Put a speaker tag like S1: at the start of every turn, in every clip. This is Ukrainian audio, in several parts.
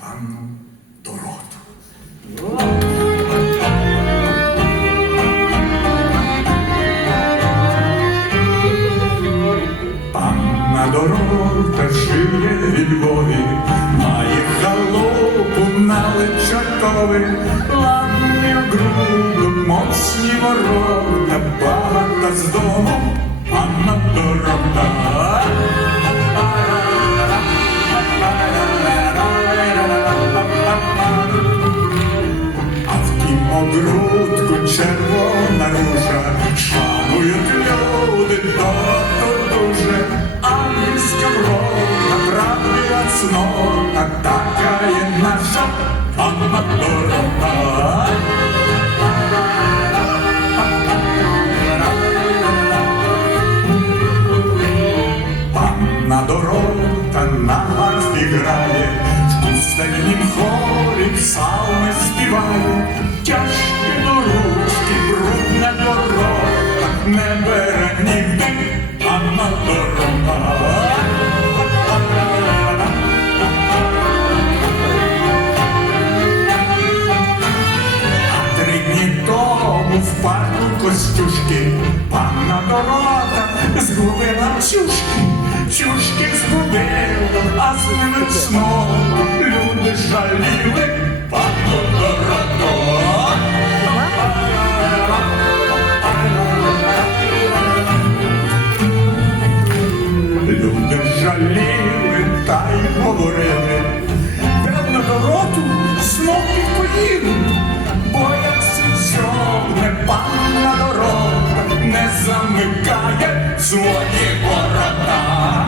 S1: панну Дороту. Панна Дорота живе в Львові, має халупу на Личакові, ладні груду, моцні ворота, багата з дому, панна Дорота. Огрудку червона ружа, шанують люди дорогу дуже, ангельська врода, правда цнота, така є наша не бере ніде панна Дорота. А три тому в парку Костюшки панна Дорота згубила чушки, чушки згубила, а з ними знову жаліли та й говорили, певно, Дороту знов підпоїли, бо як сьогодні панна дорога не замикає свої ворота.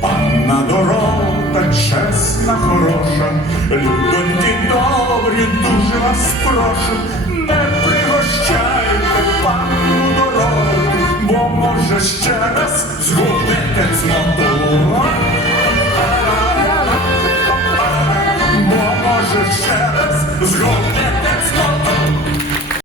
S1: Панна дорога чесна, хороша, людоньки добрі, дуже вас прошу, бо ще раз згубите знову. Бо може ще раз згубите